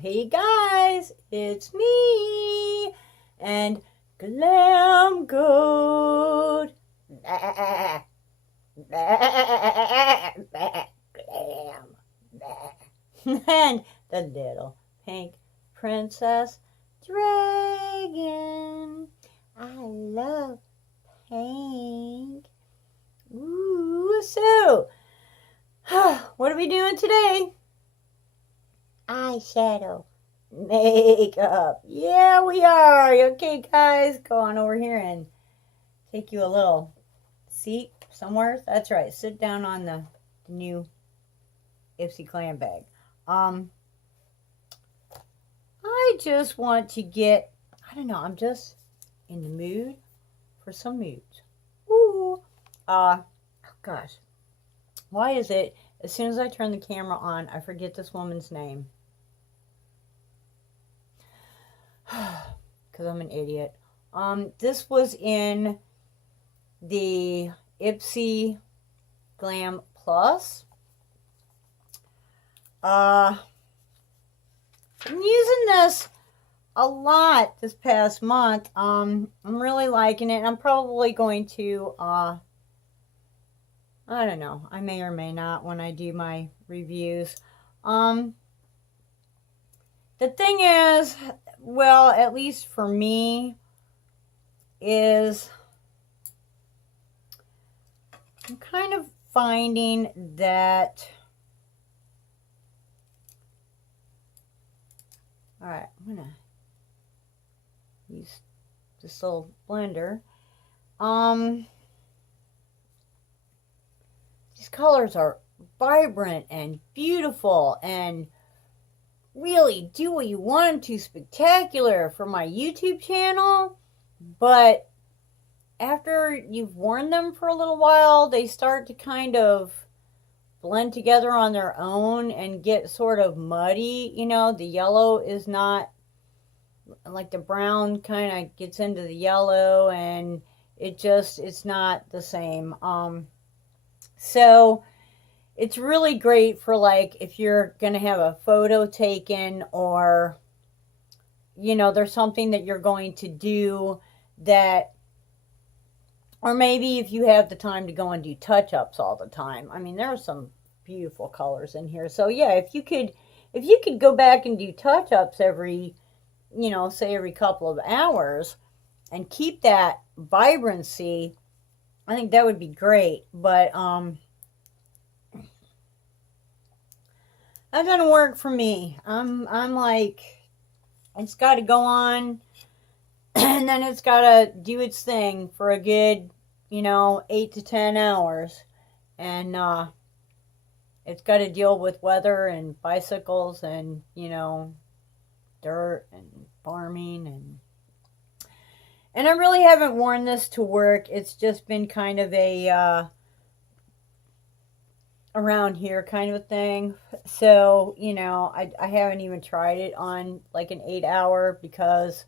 Hey guys, it's me and Glam Goat. Glam. And the little pink princess dragon. I love pink. Ooh, so what are we doing today? Eyeshadow makeup. Yeah, we are. Okay, guys, go on over here and take you a little seat somewhere. That's right. Sit down on the new Ipsy Glam bag. I just want to get, I don't know, I'm just in the mood for some moods. Ooh. Oh gosh. Why is it as soon as I turn the camera on, I forget this woman's name? Because I'm an idiot. This was in the Ipsy Glam Plus. I'm using this a lot this past month. I'm really liking it. I'm probably going to, I don't know. I may or may not when I do my reviews. The thing is, well, at least for me, is I'm kind of finding that, all right, I'm going to use this little blender. These colors are vibrant and beautiful and really do what you want them to, spectacular for my YouTube channel. But after you've worn them for a little while, they start to kind of blend together on their own and get sort of muddy. You know, the yellow is not, like the brown kind of gets into the yellow and it's not the same. So it's really great for, like, if you're going to have a photo taken, or, you know, there's something that you're going to do that, or maybe if you have the time to go and do touch-ups all the time. I mean, there are some beautiful colors in here. So yeah, if you could go back and do touch-ups every, you know, say every couple of hours and keep that vibrancy, I think that would be great. But that doesn't work for me. I'm like, it's got to go on, and then it's got to do its thing for a good, you know, 8 to 10 hours. And it's got to deal with weather and bicycles and, you know, dirt and farming. And I really haven't worn this to work. It's just been kind of a around here kind of a thing. So, you know, I haven't even tried it on like an 8-hour, because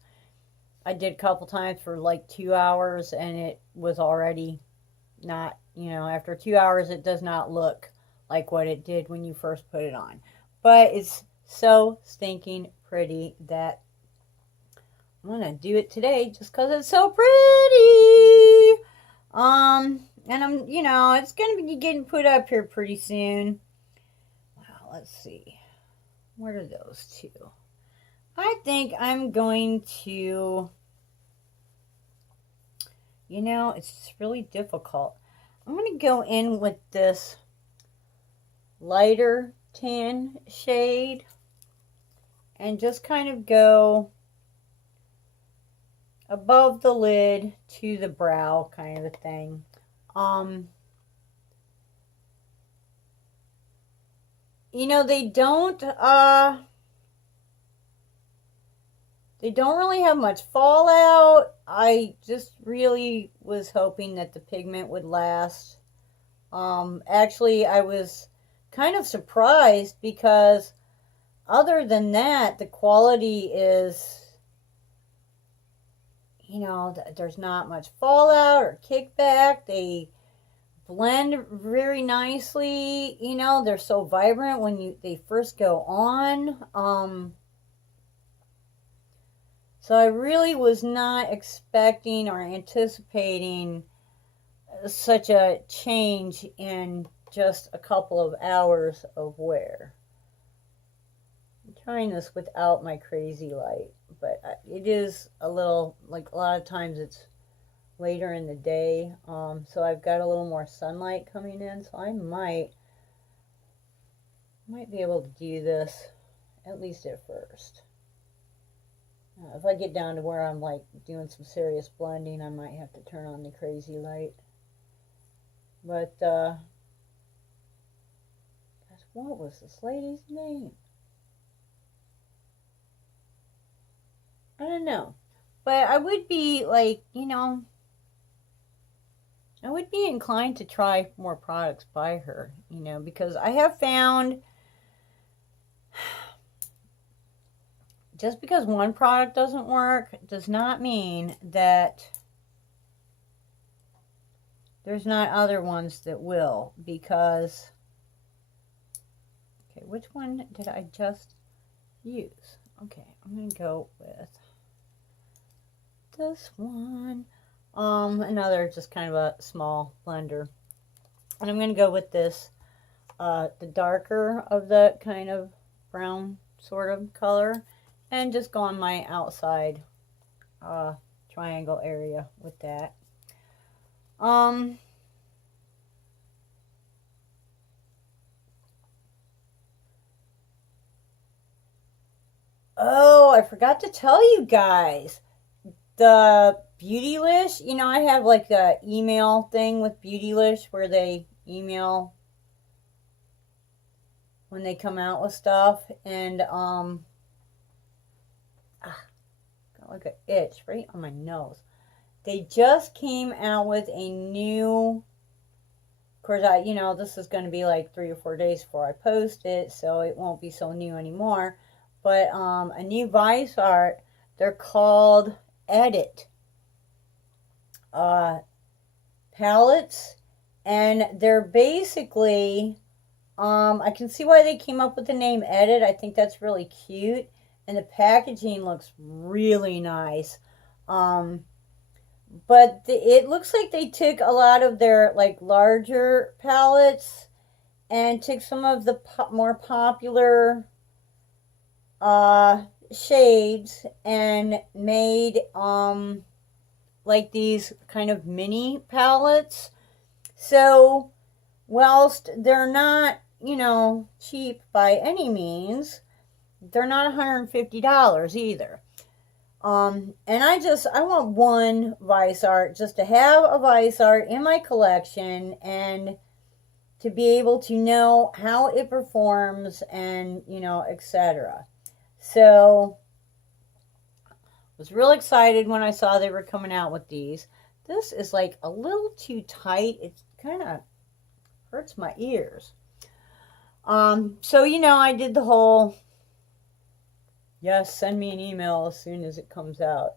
I did a couple times for like 2 hours and it was already not, you know, after 2 hours it does not look like what it did when you first put it on. But it's so stinking pretty that I'm gonna do it today just because it's so pretty. And I'm, you know, it's gonna be getting put up here pretty soon. Wow, let's see. What are those two? I think I'm going to, you know, it's really difficult. I'm gonna go in with this lighter tan shade and just kind of go above the lid to the brow kind of a thing. You know, they don't really have much fallout. I just really was hoping that the pigment would last. Actually, I was kind of surprised, because other than that, the quality is, you know, there's not much fallout or kickback. They blend very nicely. You know, they're so vibrant when they first go on. So I really was not expecting or anticipating such a change in just a couple of hours of wear. I'm trying this without my crazy light, but it is a little, like a lot of times it's later in the day, so I've got a little more sunlight coming in, so I might be able to do this at least at first. If I get down to where I'm like doing some serious blending, I might have to turn on the crazy light. But gosh, what was this lady's name? I don't know, but I would be like, I would be inclined to try more products by her, because I have found just because one product doesn't work does not mean that there's not other ones that will, because, okay, which one did I just use? Okay, I'm going to go with this one. Another just kind of a small blender. And I'm going to go with this, the darker of the kind of brown sort of color, and just go on my outside triangle area with that. Oh, I forgot to tell you guys. The Beautylish, I have like the email thing with Beautylish where they email when they come out with stuff, and got like an itch right on my nose. They just came out with a new, of course, this is going to be like 3 or 4 days before I post it, so it won't be so new anymore, but a new Vice Art. They're called Edit palettes, and they're basically, I can see why they came up with the name Edit. I think that's really cute, and the packaging looks really nice. But it looks like they took a lot of their like larger palettes and took some of the more popular shades and made like these kind of mini palettes. So whilst they're not, cheap by any means, they're not $150 either. And I want one Vice Art, just to have a Vice Art in my collection and to be able to know how it performs and, etc. So I was real excited when I saw they were coming out with these. This is like a little too tight. It kind of hurts my ears. So, I did the whole, yes, send me an email as soon as it comes out.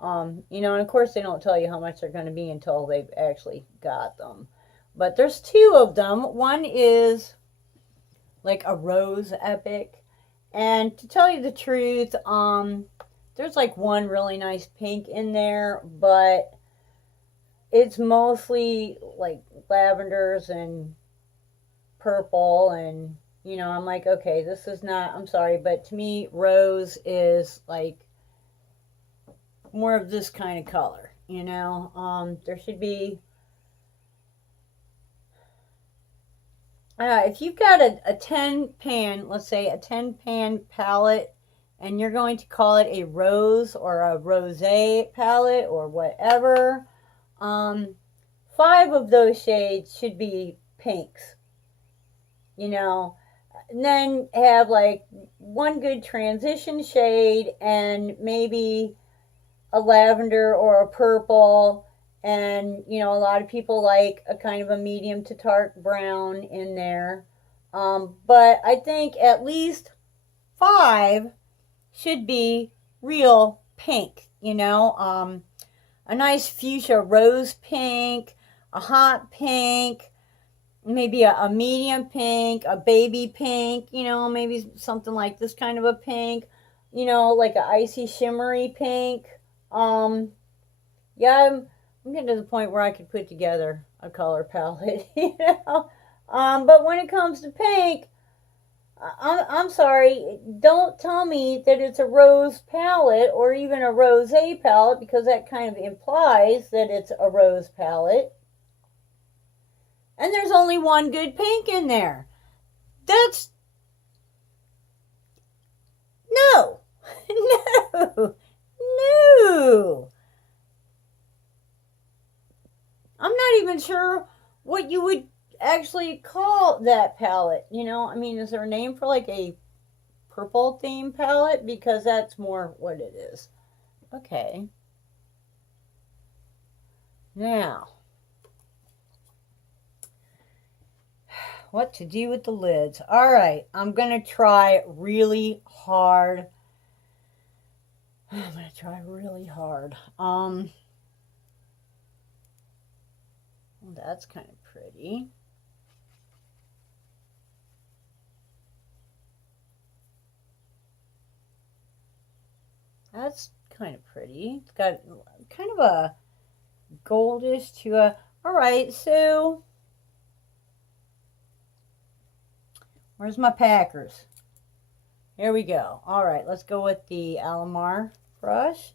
And of course they don't tell you how much they're going to be until they've actually got them. But there's 2 of them. One is like a rose epic. And to tell you the truth, there's like one really nice pink in there, but it's mostly like lavenders and purple, and I'm like, okay, this is not, I'm sorry, but to me rose is like more of this kind of color. There should be, if you've got a 10 pan, let's say a 10 pan palette, and you're going to call it a rose or a rosé palette or whatever, 5 of those shades should be pinks. And then have like one good transition shade and maybe a lavender or a purple, and a lot of people like a kind of a medium to dark brown in there, but I think at least 5 should be real pink, a nice fuchsia rose pink, a hot pink, maybe a medium pink, a baby pink, maybe something like this kind of a pink, you know, like a icy shimmery pink. Yeah, I'm getting to the point where I could put together a color palette, you know. But when it comes to pink, I'm sorry, don't tell me that it's a rose palette or even a rosé palette, because that kind of implies that it's a rose palette. And there's only one good pink in there. That's no, no, no. I'm not even sure what you would actually call that palette. You know, I mean, is there a name for like a purple theme palette? Because that's more what it is. Okay. Now, what to do with the lids? All right, I'm going to try really hard. I'm going to try really hard. Well, that's kind of pretty. That's kind of pretty. It's got kind of a goldish to a... All right, so where's my Packers? Here we go. All right, let's go with the Alamar brush.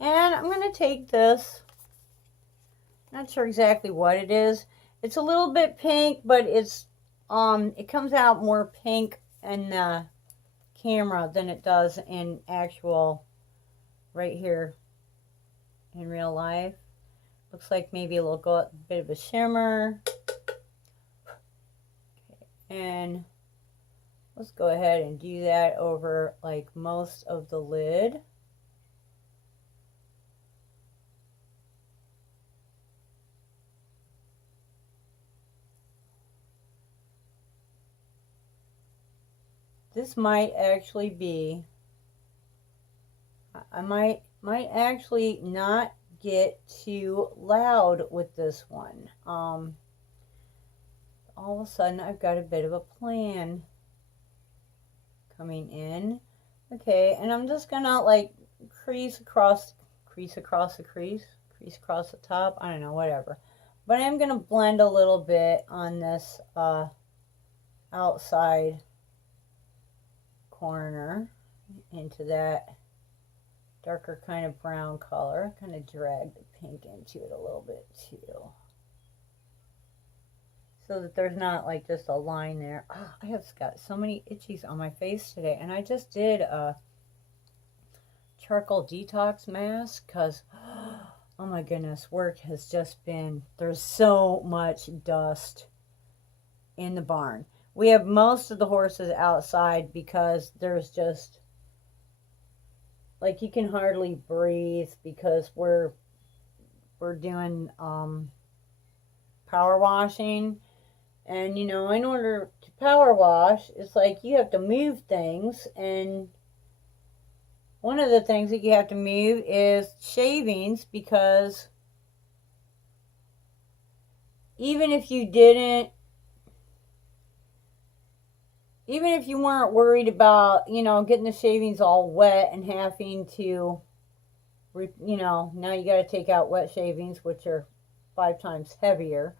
And I'm going to take this. Not sure exactly what it is. It's a little bit pink, but it's it comes out more pink in the camera than it does in actual right here in real life. Looks like maybe a little bit of a shimmer. Okay, and let's go ahead and do that over like most of the lid. This might actually be, I might actually not get too loud with this one. All of a sudden I've got a bit of a plan coming in. Okay, and I'm just gonna like crease across the top. I don't know, whatever. But I'm gonna blend a little bit on this outside corner into that darker kind of brown color. Kind of drag the pink into it a little bit too, so that there's not like just a line there. Oh, I have got so many itchies on my face today, and I just did a charcoal detox mask because oh my goodness, work has just been, there's so much dust in the barn. We have most of the horses outside because there's just like you can hardly breathe because we're doing power washing. And you know, in order to power wash, it's like you have to move things, and one of the things that you have to move is shavings, because even if you weren't worried about, you know, getting the shavings all wet and having to, you know, now you got to take out wet shavings, which are 5 times heavier.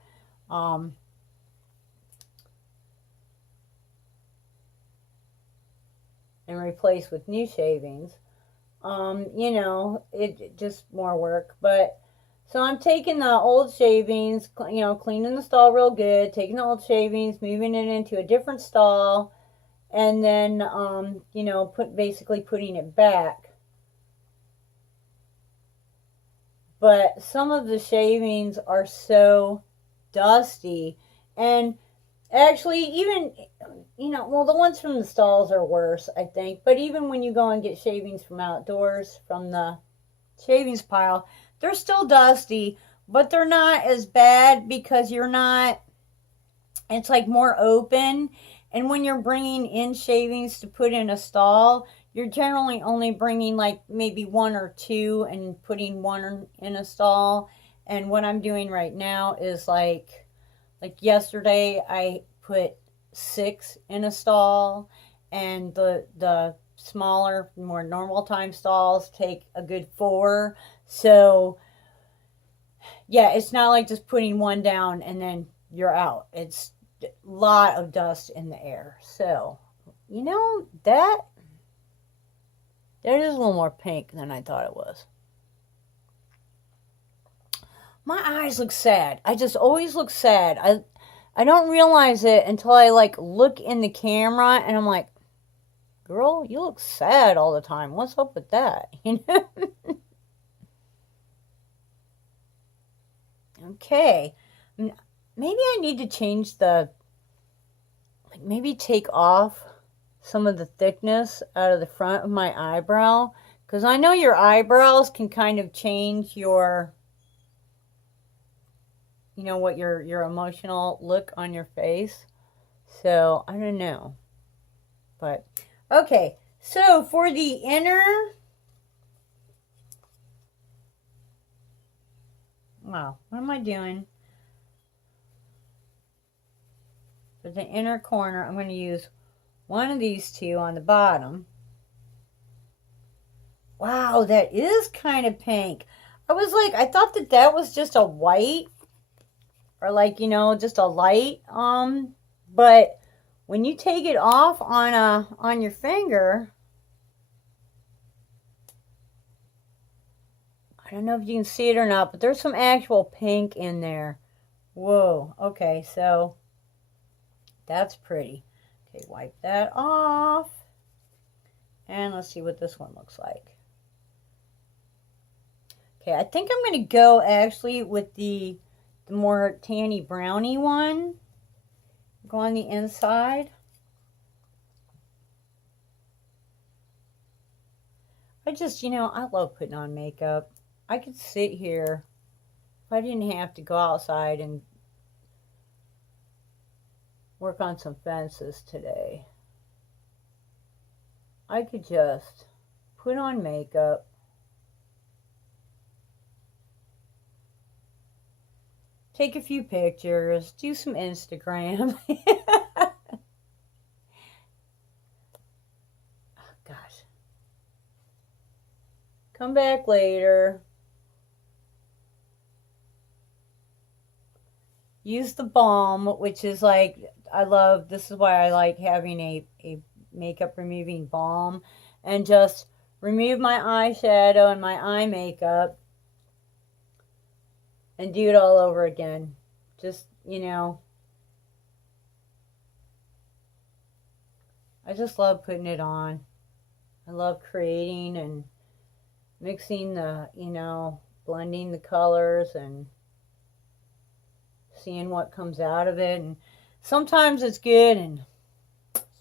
And replace with new shavings. You know, it just more work. But so I'm taking the old shavings, you know, cleaning the stall real good, taking the old shavings, moving it into a different stall, and then you know, basically putting it back. But some of the shavings are so dusty, and actually, even, you know, well, the ones from the stalls are worse, I think. But even when you go and get shavings from outdoors, from the shavings pile, they're still dusty, but they're not as bad because you're not, it's like more open. And when you're bringing in shavings to put in a stall, you're generally only bringing like maybe 1 or 2 and putting 1 in a stall. And what I'm doing right now is like yesterday I put 6 in a stall, and the smaller, more normal time stalls take a good 4. So yeah, it's not like just putting one down and then you're out. It's a lot of dust in the air. So, you know, that is a little more pink than I thought it was. My eyes look sad. I just always look sad. I don't realize it until I like look in the camera and I'm like, girl, you look sad all the time. What's up with that? You know? Okay. Maybe I need to change maybe take off some of the thickness out of the front of my eyebrow. Because I know your eyebrows can kind of change your, you know, what your emotional look on your face. So, I don't know. But, okay. So, for the inner, wow, what am I doing? For the inner corner, I'm going to use one of these two on the bottom. Wow, that is kind of pink. I was like, I thought that was just a white or like, you know, just a light. But when you take it off on your finger, I don't know if you can see it or not, but there's some actual pink in there. Whoa. Okay, so that's pretty. Okay, wipe that off. And let's see what this one looks like. Okay, I think I'm going to go actually with the more tanny browny one. Go on the inside. I just, you know, I love putting on makeup. I could sit here if I didn't have to go outside and work on some fences today. I could just put on makeup, take a few pictures, do some Instagram. Oh, gosh. Come back later. Use the balm, which is like, this is why I like having a makeup removing balm, and just remove my eyeshadow and my eye makeup and do it all over again. Just, you know, I just love putting it on. I love creating and mixing the, you know, blending the colors and seeing what comes out of it. And sometimes it's good and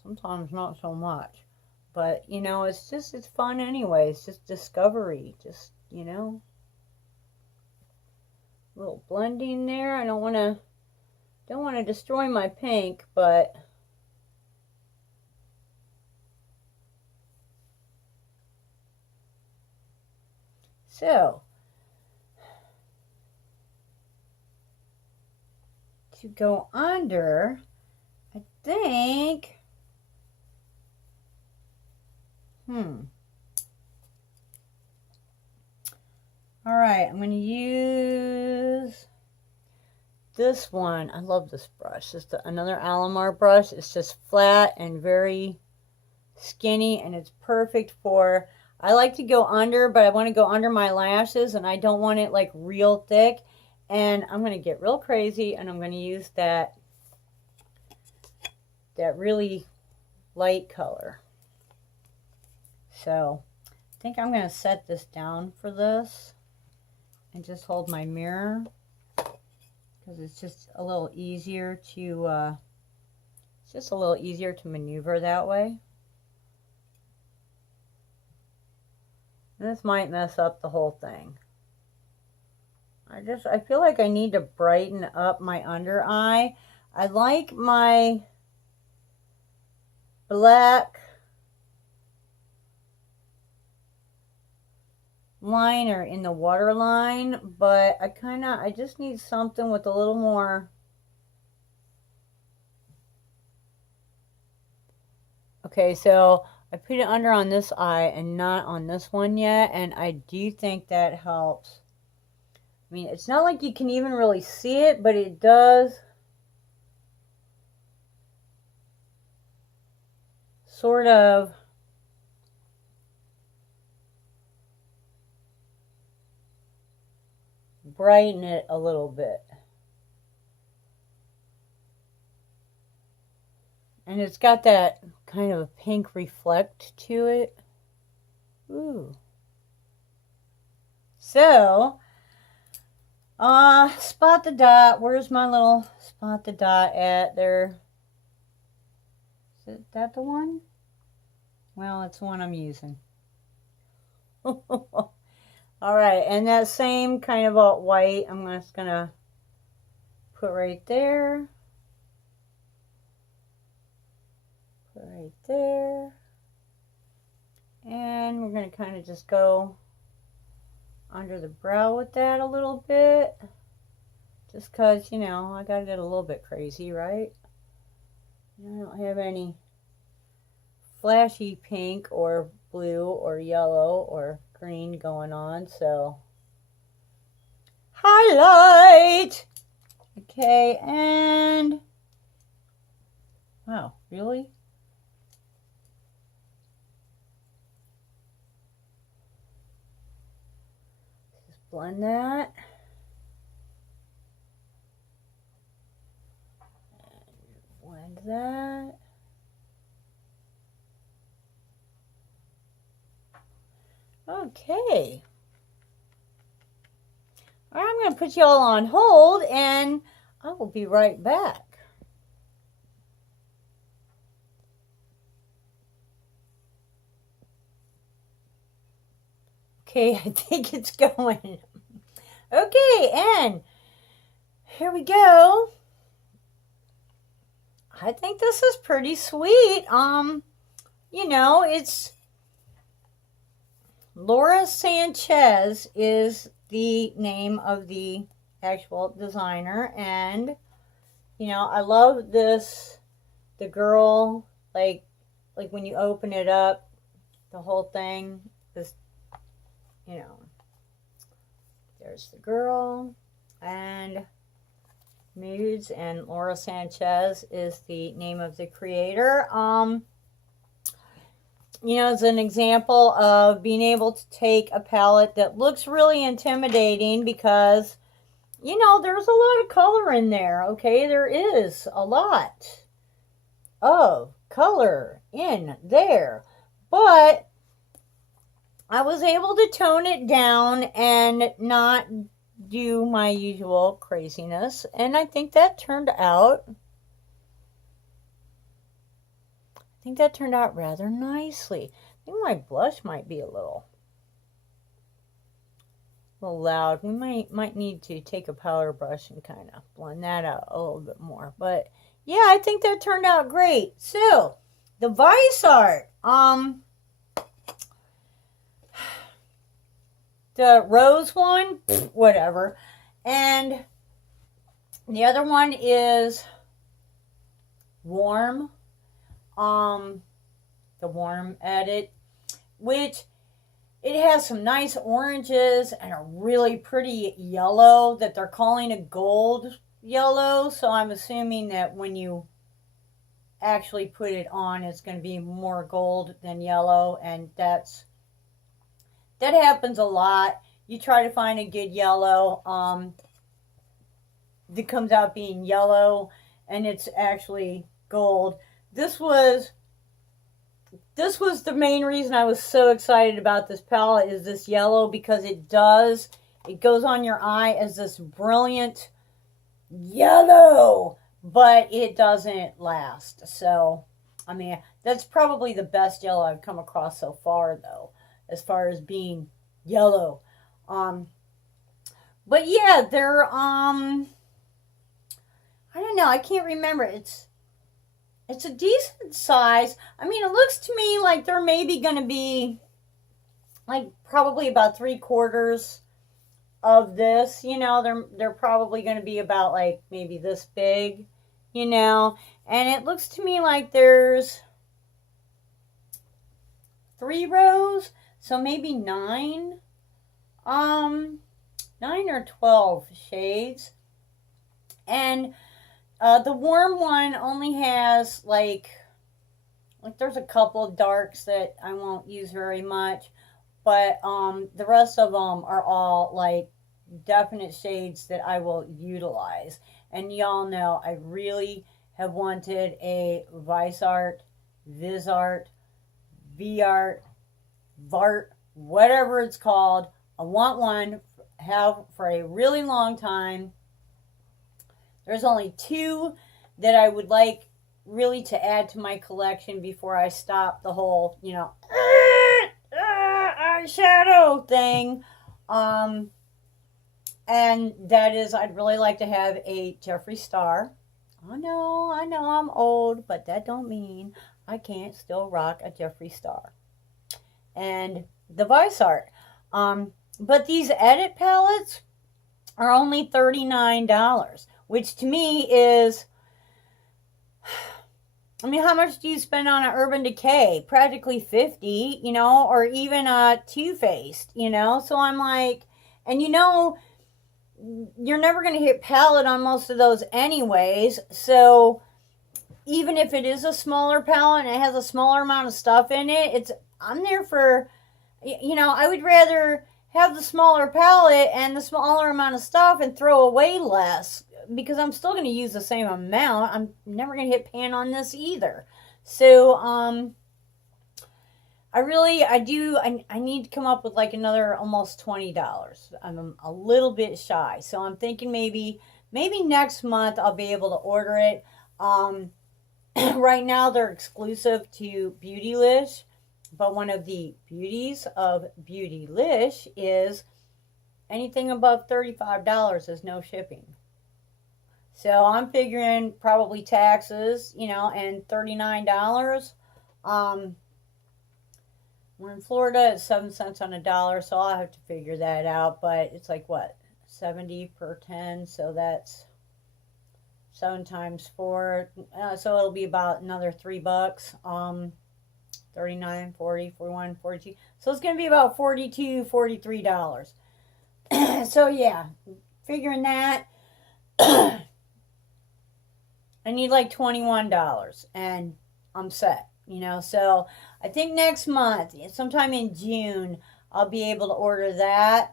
sometimes not so much. But, you know, it's fun anyway. It's just discovery. Just, you know, a little blending there. I don't want to destroy my pink, but so to go under, I think, all right, I'm going to use this one. I love this brush. Just another Alamar brush. It's just flat and very skinny, and it's perfect for, I like to go under, but I want to go under my lashes, and I don't want it like real thick. And I'm going to get real crazy, and I'm going to use that really light color. So I think I'm going to set this down for this and just hold my mirror, because it's just a little easier to maneuver that way. And this might mess up the whole thing. I feel like I need to brighten up my under eye. I like my black liner in the waterline, but I just need something with a little more. Okay, so I put it under on this eye and not on this one yet, and I do think that helps. I mean, it's not like you can even really see it, but it does sort of brighten it a little bit. And it's got that kind of a pink reflect to it. Ooh. So, spot the dot. Where's my little spot the dot at there? Is that the one? Well, it's the one I'm using. All right, and that same kind of alt white, I'm just gonna put right there. Put right there. And we're gonna kind of just go under the brow with that a little bit. Just because, you know, I gotta get a little bit crazy, right? I don't have any flashy pink or blue or yellow or green going on, so highlight. Okay, and wow, really? Just blend that. And blend that. Okay. All right, I'm going to put you all on hold, and I will be right back. Okay, I think it's going. Okay, and here we go. I think this is pretty sweet. You know, it's Laura Sanchez is the name of the actual designer, and you know, I love this, the girl, like when you open it up, the whole thing, this, you know, there's the girl, and Moods, and Laura Sanchez is the name of the creator. You know, it's an example of being able to take a palette that looks really intimidating because, you know, there's a lot of color in there, okay? There is a lot of color in there. But I was able to tone it down and not do my usual craziness. And I think that turned out rather nicely. I think my blush might be a little loud. We might need to take a powder brush and kind of blend that out a little bit more. But yeah, I think that turned out great. So the Vice art, the rose one, whatever, and the other one is warm. The warm edit, which it has some nice oranges and a really pretty yellow that they're calling a gold yellow. So I'm assuming that when you actually put it on, it's going to be more gold than yellow, and that happens a lot. You try to find a good yellow that comes out being yellow and it's actually gold. This was the main reason I was so excited about this palette, is this yellow, because it goes on your eye as this brilliant yellow, but it doesn't last. So, I mean, that's probably the best yellow I've come across so far, though, as far as being yellow. But yeah, they're, I don't know, I can't remember. It's a decent size. I mean, it looks to me like they're maybe going to be like probably about 3/4 of this. You know, they're probably going to be about like maybe this big, you know. And it looks to me like there's 3 rows, so maybe 9, 9 or 12 shades. And the warm one only has like there's a couple of darks that I won't use very much, but the rest of them are all like definite shades that I will utilize. And y'all know I really have wanted a Vice Art, Viz Art, V Art, Vart, whatever it's called. I want one, have for a really long time. There's only 2 that I would like really to add to my collection before I stop the whole, eyeshadow thing. And that is, I'd really like to have a Jeffree Star. I know I'm old, but that don't mean I can't still rock a Jeffree Star. And the Vice Art. But these edit palettes are only $39, which to me is, I mean, how much do you spend on an Urban Decay? Practically 50, or even a Too Faced, So I'm like, and you're never going to hit palette on most of those anyways. So even if it is a smaller palette and it has a smaller amount of stuff in it, I'm there for, I would rather have the smaller palette and the smaller amount of stuff and throw away less, because I'm still going to use the same amount. I'm never going to hit pan on this either. So, I need to come up with like another almost $20. I'm a little bit shy. So I'm thinking maybe next month I'll be able to order it. Right now they're exclusive to Beautylish, but one of the beauties of Beautylish is anything above $35 is no shipping. So I'm figuring probably taxes, and $39. We're in Florida, it's 7 cents on a dollar, so I'll have to figure that out. But it's like, what, 70 per 10, so that's 7 times 4. So it'll be about another $3. 39, 40, 41, 42. So it's going to be about $42, $43. So yeah, figuring that. I need like $21 and I'm set, So I think next month, sometime in June, I'll be able to order that.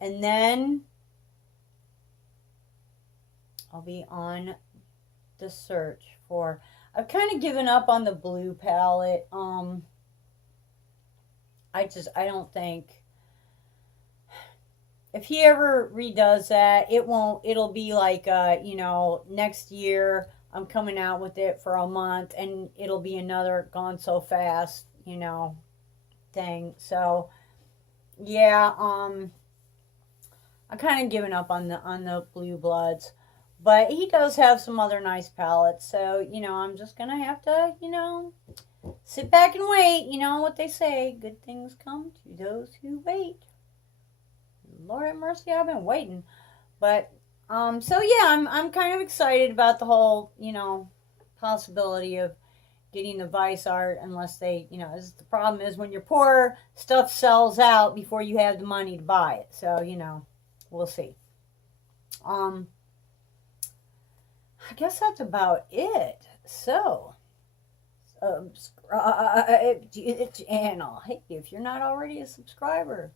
And then I'll be on the search for, I've kind of given up on the blue palette. I don't think, if he ever redoes that, it'll be like, next year I'm coming out with it for a month and it'll be another Gone So Fast, thing. So yeah, I kind of given up on the Blue Bloods, but he does have some other nice palettes. So, I'm just going to have to, sit back and wait. You know what they say, good things come to those who wait. Lord have mercy, I've been waiting. But so yeah, I'm kind of excited about the whole, possibility of getting the Vice Art, unless they, the problem is when you're poor, stuff sells out before you have the money to buy it. So, we'll see. I guess that's about it. So, subscribe to the channel. Hey, if you're not already a subscriber,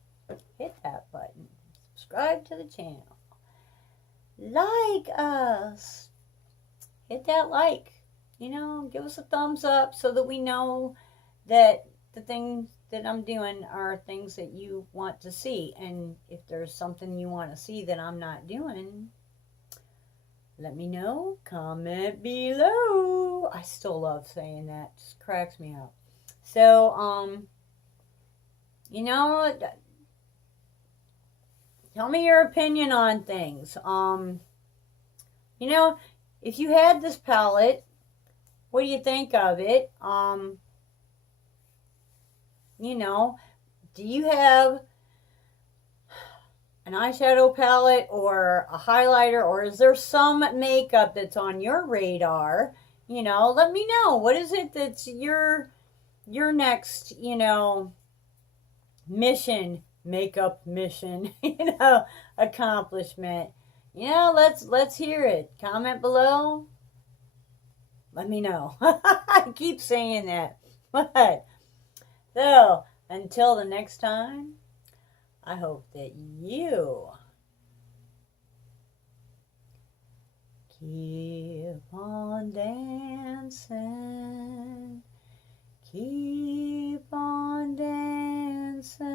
hit that button. Subscribe to the channel. Like us. Hit that like. Give us a thumbs up so that we know that the things that I'm doing are things that you want to see. And if there's something you want to see that I'm not doing, let me know. Comment below. I still love saying that. Just cracks me up. So, tell me your opinion on things. If you had this palette, what do you think of it? Do you have an eyeshadow palette or a highlighter, or is there some makeup that's on your radar? Let me know. What is it that's your your next, mission, makeup mission, accomplishment. Let's hear it. Comment below. Let me know. I keep saying that. But so until the next time, I hope that you keep on dancing. Keep on dancing.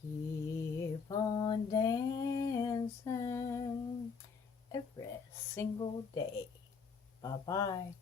Keep on dancing every single day. Bye-bye.